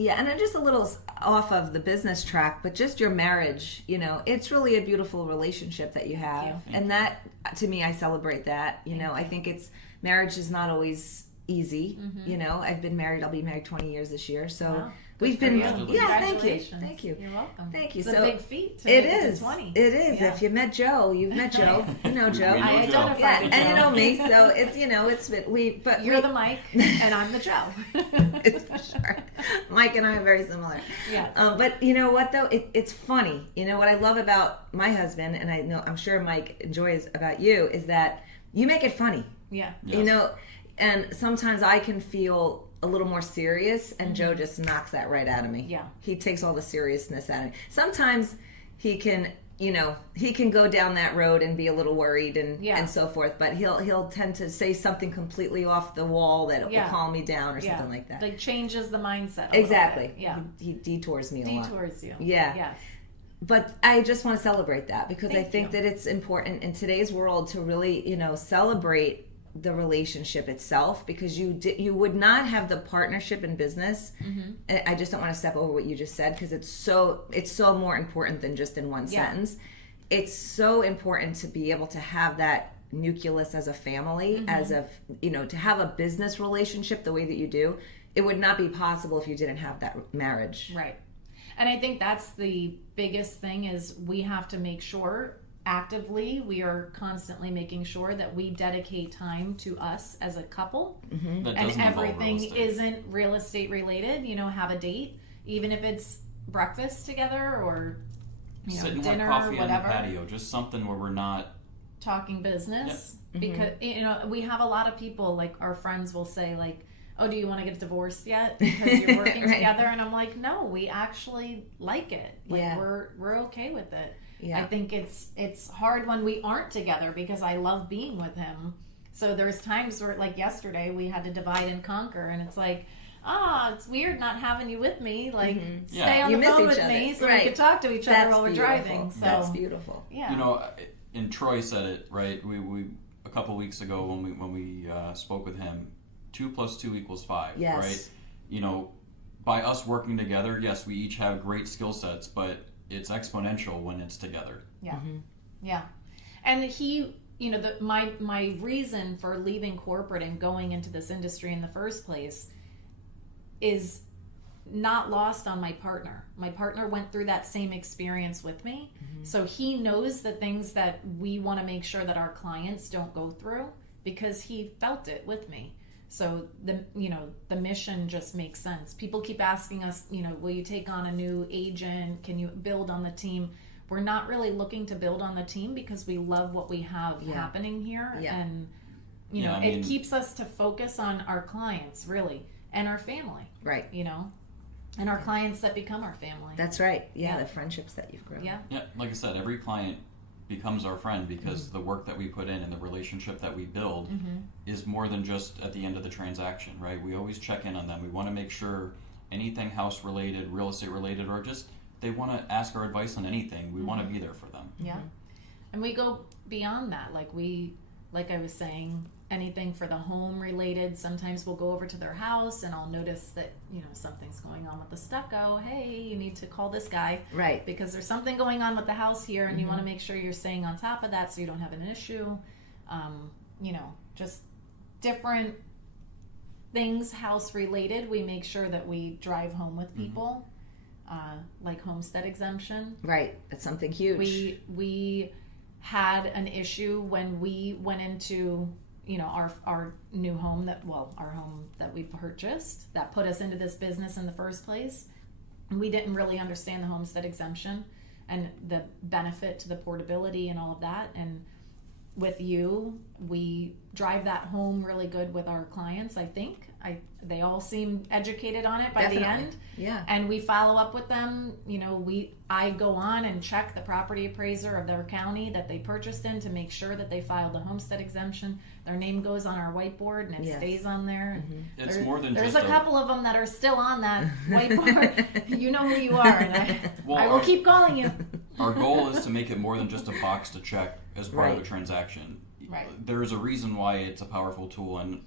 Yeah, and I'm just a little off of the business track, but just your marriage, it's really a beautiful relationship that you have. And that, to me, I celebrate that. I think marriage is not always easy. I've been married, I'll be married 20 years this year. So wow. we've been, Congratulations. Thank you. You're welcome. Thank you. It's So a big feat to it make it is. to 20. It is. Yeah. If you met Joe, you've met Joe. You know Joe. I identify with Joe. And you know me. So it's but you're the Mike and I'm the Joe. Sure. Mike and I are very similar. Yeah. But you know what though? It's funny. What I love about my husband, and I'm sure Mike enjoys about you, is that you make it funny. Yeah. Yes. And sometimes I can feel a little more serious, and Joe just knocks that right out of me. Yeah. He takes all the seriousness out of me. Sometimes he can, he can go down that road and be a little worried and so forth, but he'll tend to say something completely off the wall that will calm me down or something like that. Like changes the mindset. Exactly. Yeah. He detours me a lot. Detours you. Yeah. Yes. But I just want to celebrate that because I think you. that it's important in today's world to really, celebrate the relationship itself, because you would not have the partnership in business. And I just don't want to step over what you just said, because it's so more important than just in one sentence. It's so important to be able to have that nucleus as a family, as a to have a business relationship the way that you do. It would not be possible if you didn't have that marriage. Right. And I think that's the biggest thing, is we have to make sure actively we are constantly making sure that we dedicate time to us as a couple, and everything isn't real estate related. Have a date, even if it's breakfast together or sit and dinner have coffee or whatever. on the patio, just something where we're not talking business. Because we have a lot of people, like our friends will say like, oh, do you want to get divorced yet because you're working right. together? And I'm like, no, we actually like it. Like we're okay with it. I think it's hard when we aren't together, because I love being with him. So there's times where, like yesterday, we had to divide and conquer, and it's like, it's weird not having you with me. Like, stay on the phone with me so we can talk to each other while we're driving. So that's beautiful. Yeah. And Troy said it right. We a couple weeks ago when we spoke with him, 2 + 2 = 5. Yes. Right. By us working together, yes, we each have great skill sets, but it's exponential when it's together. Yeah. Yeah. And he, my reason for leaving corporate and going into this industry in the first place is not lost on my partner. My partner went through that same experience with me. So he knows the things that we want to make sure that our clients don't go through, because he felt it with me. So the mission just makes sense. People keep asking us, will you take on a new agent? Can you build on the team? We're not really looking to build on the team, because we love what we have happening here. And, it keeps us to focus on our clients, really, and our family. Right. And our clients that become our family. That's right. Yeah, the friendships that you've grown. Yeah. Yeah, like I said, every client becomes our friend, because the work that we put in and the relationship that we build is more than just at the end of the transaction, right? We always check in on them. We want to make sure anything house related, real estate related, or just they want to ask our advice on anything, we want to be there for them. Yeah. And we go beyond that. Like I was saying, anything for the home related, sometimes we'll go over to their house and I'll notice that, something's going on with the stucco. Hey, you need to call this guy. Right. Because there's something going on with the house here, and you want to make sure you're staying on top of that so you don't have an issue. Just different things house related. We make sure that we drive home with people, like homestead exemption. Right. That's something huge. We had an issue when we went into our new home our home that we purchased that put us into this business in the first place. We didn't really understand the homestead exemption and the benefit to the portability and all of that. And with you, we drive that home really good with our clients. I think they all seem educated on it by the end. Yeah. And we follow up with them. I go on and check the property appraiser of their county that they purchased in to make sure that they filed the homestead exemption. Their name goes on our whiteboard and it stays on there. It's more than there's just a couple of them that are still on that whiteboard. You know who you are, and I will keep calling you. Our goal is to make it more than just a box to check as part of a transaction. Right. There's a reason why it's a powerful tool, and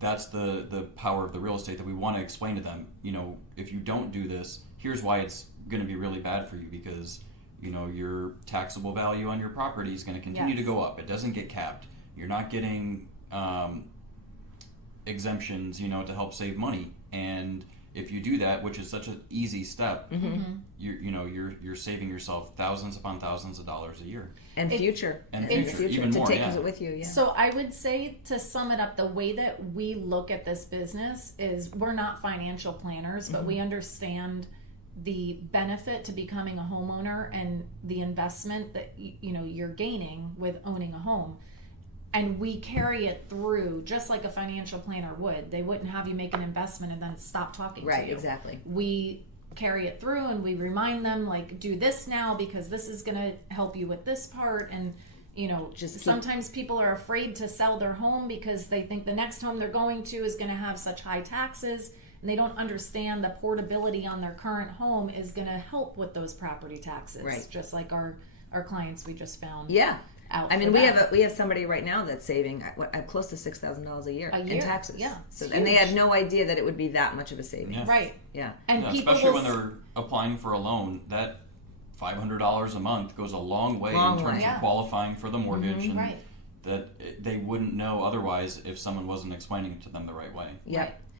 that's the power of the real estate that we want to explain to them. You know, if you don't do this, here's why it's going to be really bad for you, because you know your taxable value on your property is going to continue to go up. It doesn't get capped. You're not getting exemptions, you know, to help save money. And if you do that, which is such an easy step, you're saving yourself thousands upon thousands of dollars a year. And future. Even more, to take it with you, yeah. So I would say, to sum it up, the way that we look at this business is we're not financial planners, but we understand the benefit to becoming a homeowner and the investment that you're gaining with owning a home. And we carry it through just like a financial planner would. They wouldn't have you make an investment and then stop talking to you. Right, exactly. We carry it through and we remind them, like, do this now because this is going to help you with this part. And sometimes people are afraid to sell their home because they think the next home they're going to is going to have such high taxes, and they don't understand the portability on their current home is going to help with those property taxes. Right. Just like our clients we just found. Yeah. Out I mean, we have somebody right now that's saving close to $6,000 a year in taxes. Yeah, and they had no idea that it would be that much of a savings. Yeah. Right. Yeah. And people especially when they're applying for a loan, that $500 a month goes a long way in terms of qualifying for the mortgage, and that they wouldn't know otherwise if someone wasn't explaining it to them the right way. Yeah. Right.